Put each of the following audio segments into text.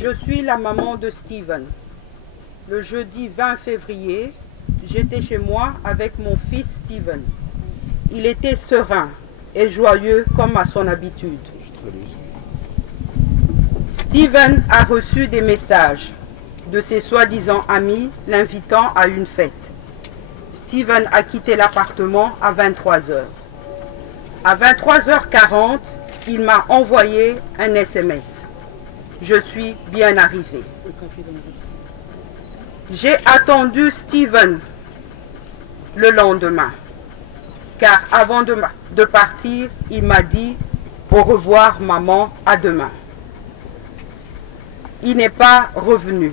Je suis la maman de Steven. Le jeudi 20 février, j'étais chez moi avec mon fils Steven. Il était serein et joyeux comme à son habitude. Steven a reçu des messages de ses soi-disant amis l'invitant à une fête. Steven a quitté l'appartement à 23 h. À 23h40, il m'a envoyé un SMS. Je suis bien arrivé. J'ai attendu Steven le lendemain, car avant de partir, il m'a dit « Au revoir maman, à demain ». Il n'est pas revenu.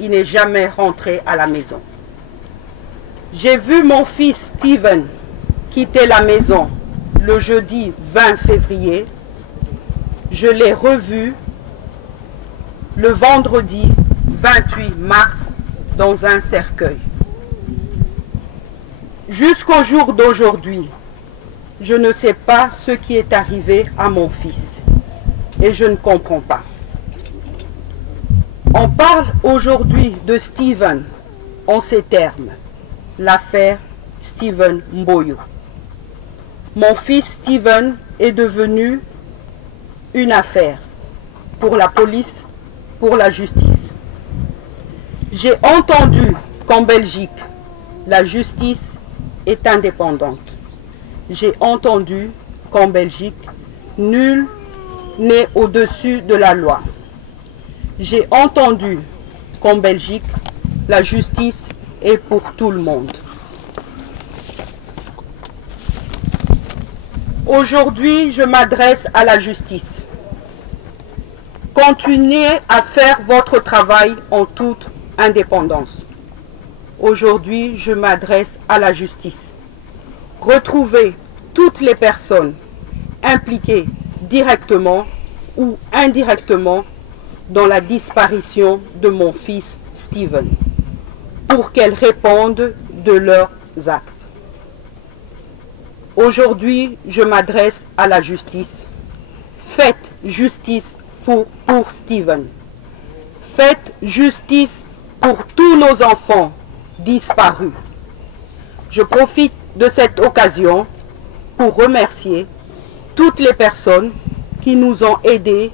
Il n'est jamais rentré à la maison. J'ai vu mon fils Steven quitter la maison le jeudi 20 février. Je l'ai revu le vendredi 28 mars dans un cercueil. Jusqu'au jour d'aujourd'hui, je ne sais pas ce qui est arrivé à mon fils et je ne comprends pas. On parle aujourd'hui de Steven en ces termes, l'affaire Steven Mboyo. Mon fils Steven est devenu une affaire pour la police, pour la justice. J'ai entendu qu'en Belgique, la justice est indépendante. J'ai entendu qu'en Belgique, nul n'est au-dessus de la loi. J'ai entendu qu'en Belgique, la justice est pour tout le monde. Aujourd'hui, je m'adresse à la justice. Continuez à faire votre travail en toute indépendance. Aujourd'hui, je m'adresse à la justice. Retrouvez toutes les personnes impliquées directement ou indirectement dans la disparition de mon fils Steven, pour qu'elles répondent de leurs actes. Aujourd'hui, je m'adresse à la justice. Faites justice pour Steven. Faites justice pour tous nos enfants disparus. Je profite de cette occasion pour remercier toutes les personnes qui nous ont aidés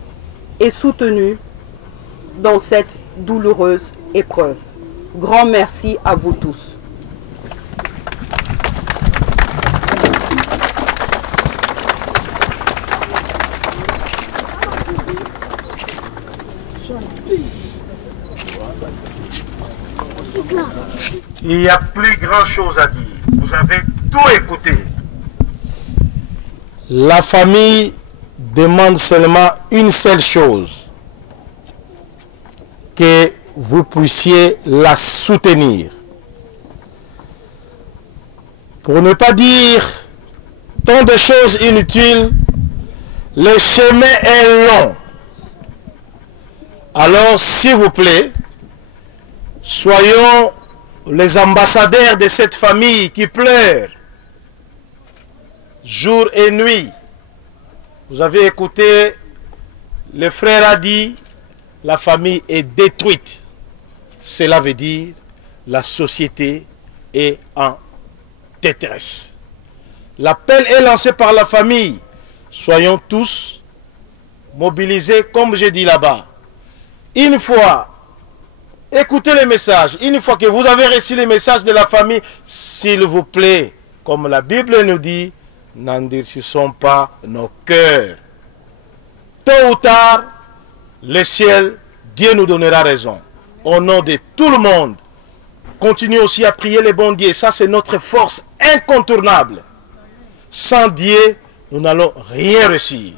et soutenus dans cette douloureuse épreuve. Grand merci à vous tous. Il n'y a plus grand chose à dire. Vous avez tout écouté. La famille demande seulement une seule chose: que vous puissiez la soutenir. Pour ne pas dire tant de choses inutiles, le chemin est long. Alors, s'il vous plaît, soyons les ambassadeurs de cette famille qui pleure jour et nuit. Vous avez écouté, le frère a dit, la famille est détruite. Cela veut dire la société est en détresse. L'appel est lancé par la famille. Soyons tous mobilisés, comme j'ai dit là-bas. Une fois, écoutez les messages. Une fois que vous avez reçu les messages de la famille, s'il vous plaît, comme la Bible nous dit, n'endurcissons pas nos cœurs. Tôt ou tard, le ciel, Dieu nous donnera raison. Au nom de tout le monde, continuez aussi à prier le bon Dieu. Ça, c'est notre force incontournable. Sans Dieu, nous n'allons rien réussir.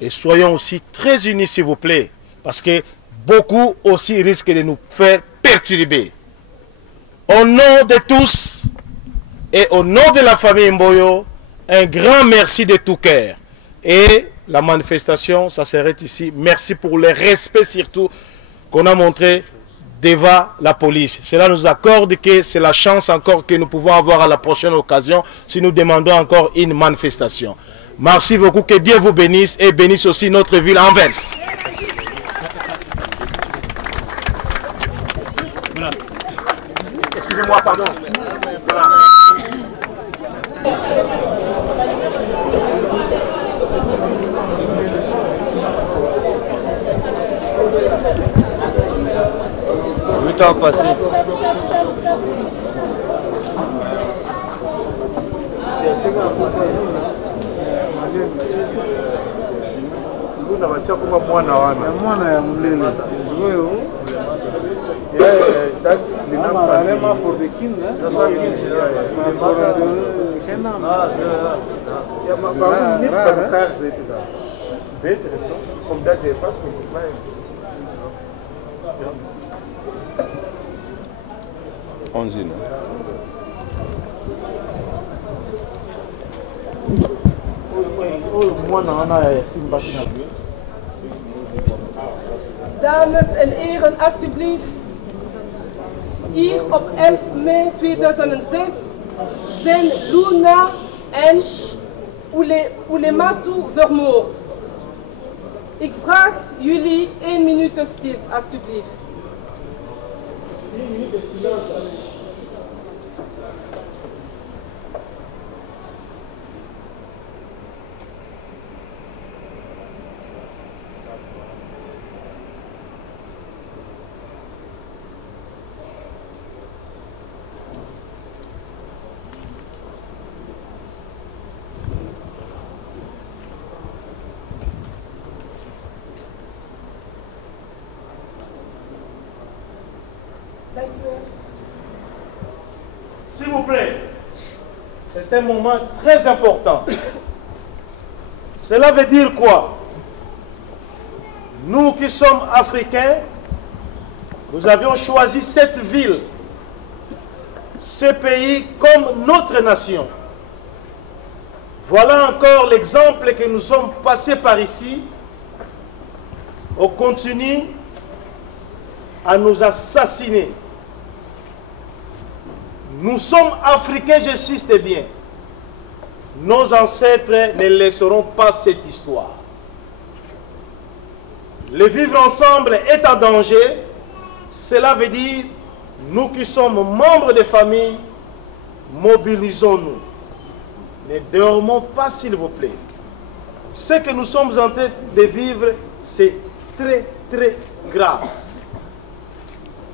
Et soyons aussi très unis, s'il vous plaît, parce que beaucoup aussi risquent de nous faire perturber. Au nom de tous et au nom de la famille Mboyo, un grand merci de tout cœur. Et la manifestation, ça s'arrête ici. Merci pour le respect surtout qu'on a montré devant la police. Cela nous accorde que c'est la chance encore que nous pouvons avoir à la prochaine occasion si nous demandons encore une manifestation. Merci beaucoup, que Dieu vous bénisse et bénisse aussi notre ville Anvers. Excusez-moi, pardon. Voilà. Le temps passé. Dames en heren, alstublieft. Hier op 11 mei 2006 zijn Luna en Oulematu vermoord. Ik vraag jullie 1 minuut stil, alstublieft. S'il vous plaît, c'est un moment très important. Cela veut dire quoi? Nous qui sommes africains, nous avions choisi cette ville, ce pays comme notre nation. Voilà encore l'exemple que nous sommes passés par ici. On continue à nous assassiner. Nous sommes africains, j'insiste bien. Nos ancêtres ne laisseront pas cette histoire. Le vivre ensemble est en danger. Cela veut dire, nous qui sommes membres de famille, mobilisons-nous. Ne dormons pas, s'il vous plaît. Ce que nous sommes en train de vivre, c'est très, très grave.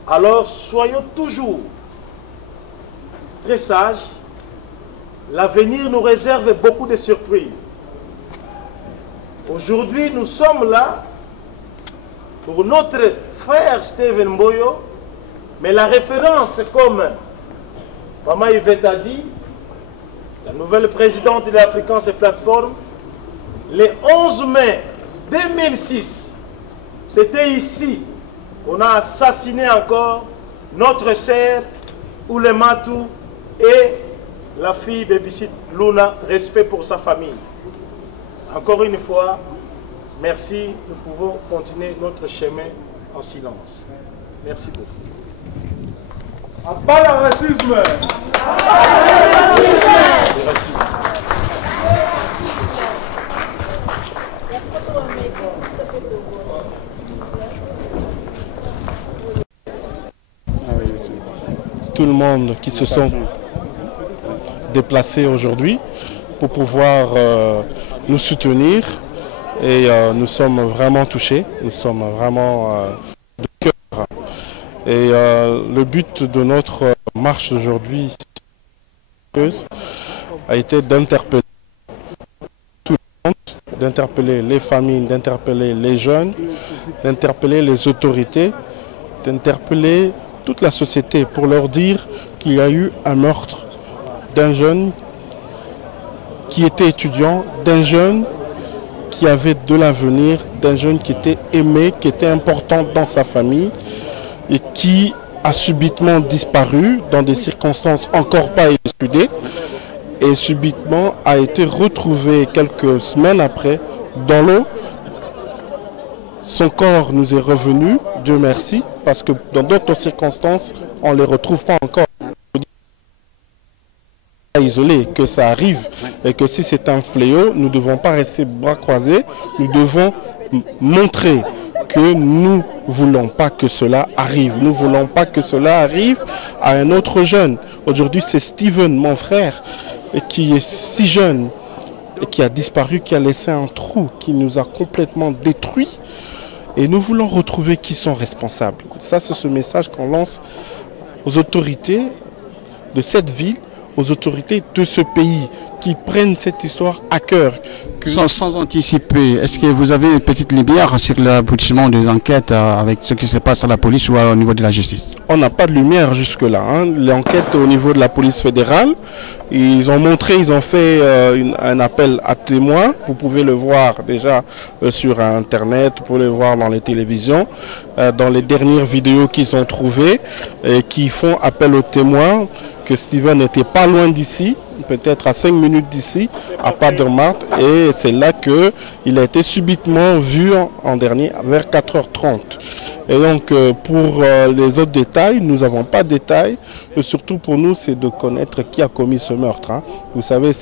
Alors, soyons toujours très sages. L'avenir nous réserve beaucoup de surprises. Aujourd'hui, nous sommes là pour notre frère Stephen Mboyo, mais la référence, comme Maman Yvette a dit, la nouvelle présidente de l'Africains Plateforme, le 11 mai 2006, c'était ici qu'on a assassiné encore notre sœur Oulematu et la fille babysit Luna, respect pour sa famille. Encore une fois, merci, nous pouvons continuer notre chemin en silence. Merci beaucoup. À bas le racisme! À bas le racisme! Tout le monde qui se sont déplacés aujourd'hui pour pouvoir nous soutenir et nous sommes vraiment touchés, nous sommes vraiment de cœur. Et le but de notre marche d'aujourd'hui a été d'interpeller tout le monde, d'interpeller les familles, d'interpeller les jeunes, d'interpeller les autorités, d'interpeller toute la société pour leur dire qu'il y a eu un meurtre d'un jeune qui était étudiant, d'un jeune qui avait de l'avenir, d'un jeune qui était aimé, qui était important dans sa famille et qui a subitement disparu dans des circonstances encore pas élucidées et subitement a été retrouvé quelques semaines après dans l'eau. Son corps nous est revenu, Dieu merci, parce que dans d'autres circonstances, on ne les retrouve pas encore. Isolé, que ça arrive et que si c'est un fléau, nous ne devons pas rester bras croisés, nous devons montrer que nous ne voulons pas que cela arrive. Nous ne voulons pas que cela arrive à un autre jeune. Aujourd'hui, c'est Steven, mon frère, qui est si jeune et qui a disparu, qui a laissé un trou, qui nous a complètement détruits. Et nous voulons retrouver qui sont responsables. Ça, c'est ce message qu'on lance aux autorités de cette ville, aux autorités de ce pays, qui prennent cette histoire à cœur. Sans anticiper, est-ce que vous avez une petite lumière sur l'aboutissement des enquêtes avec ce qui se passe à la police ou au niveau de la justice? On n'a pas de lumière jusque-là. L'enquête au niveau de la police fédérale, ils ont montré, ils ont fait un appel à témoins. Vous pouvez le voir déjà sur Internet, vous pouvez le voir dans les télévisions, dans les dernières vidéos qu'ils ont trouvées, qui font appel aux témoins que Steven n'était pas loin d'ici, peut-être à 5 minutes d'ici, à Pas-de-Marthe, et c'est là qu'il a été subitement vu en dernier, vers 4h30. Et donc pour les autres détails, nous n'avons pas de détails, et surtout pour nous c'est de connaître qui a commis ce meurtre. Hein. Vous savez,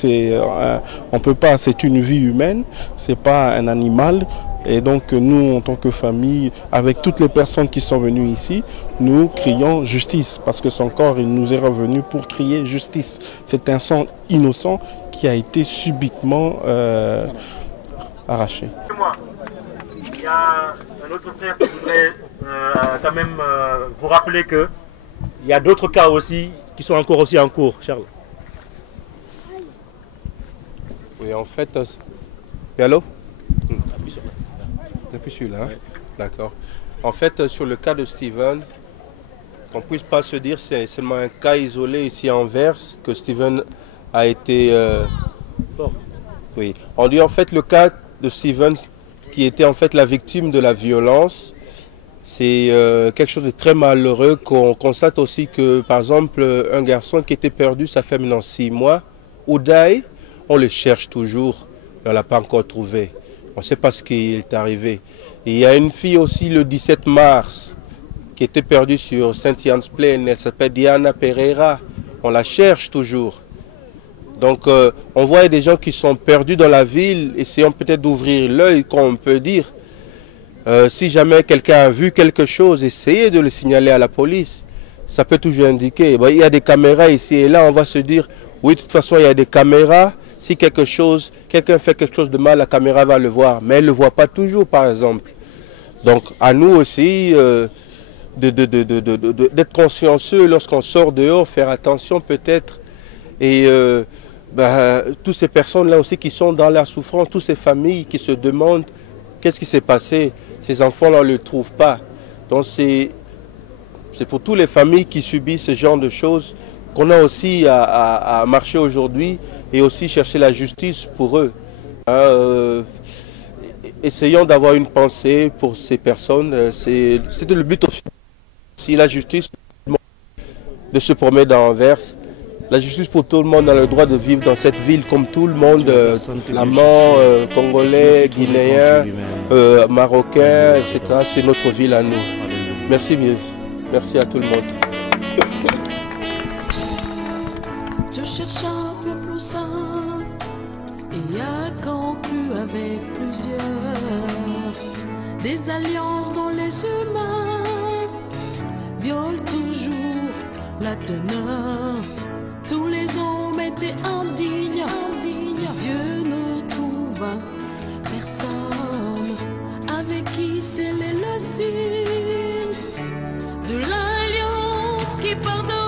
on peut pas, c'est une vie humaine, c'est pas un animal. Et donc nous, en tant que famille, avec toutes les personnes qui sont venues ici, nous crions justice, parce que son corps, il nous est revenu pour crier justice. C'est un sang innocent qui a été subitement arraché. Il y a un autre frère qui voudrait quand même vous rappeler qu'il y a d'autres cas aussi qui sont encore aussi en cours, Charles. Oui, en fait... allô? Depuis celui-là, hein? D'accord. En fait, sur le cas de Steven, qu'on ne puisse pas se dire que c'est seulement un cas isolé ici à Anvers, que Steven a été... Fort. Oui. On dit en fait le cas de Steven, qui était en fait la victime de la violence, c'est quelque chose de très malheureux, qu'on constate aussi que, par exemple, un garçon qui était perdu, ça fait maintenant 6 mois, Oudaï, on le cherche toujours, mais on ne l'a pas encore trouvé. On ne sait pas ce qui est arrivé. Et il y a une fille aussi le 17 mars qui était perdue sur Saint-Yann-Plaine. Elle s'appelle Diana Pereira. On la cherche toujours. Donc on voit des gens qui sont perdus dans la ville. Essayons peut-être d'ouvrir l'œil, comme on peut dire. Si jamais quelqu'un a vu quelque chose, essayez de le signaler à la police. Ça peut toujours indiquer. Il y a des caméras ici et là. On va se dire, oui, de toute façon, il y a des caméras. Si quelqu'un fait quelque chose de mal, la caméra va le voir. Mais elle ne le voit pas toujours, par exemple. Donc, à nous aussi d'être consciencieux lorsqu'on sort dehors, faire attention peut-être. Et toutes ces personnes-là aussi qui sont dans la souffrance, toutes ces familles qui se demandent qu'est-ce qui s'est passé. Ces enfants-là, on ne le trouve pas. Donc, c'est pour toutes les familles qui subissent ce genre de choses qu'on a aussi à marcher aujourd'hui et aussi chercher la justice pour eux. Essayons d'avoir une pensée pour ces personnes. C'est le but aussi. La justice de se promener dans Anvers. La justice pour tout le monde a le droit de vivre dans cette ville comme tout le monde, flamands, congolais, guinéens, marocains, etc. C'est notre ville à nous. Merci, merci à tout le monde. Je cherche un peu plus simple et a conclu avec plusieurs des alliances dont les humains violent toujours la teneur. Tous les hommes étaient indignes. Dieu ne trouva personne avec qui sceller le signe de l'alliance qui pardonne.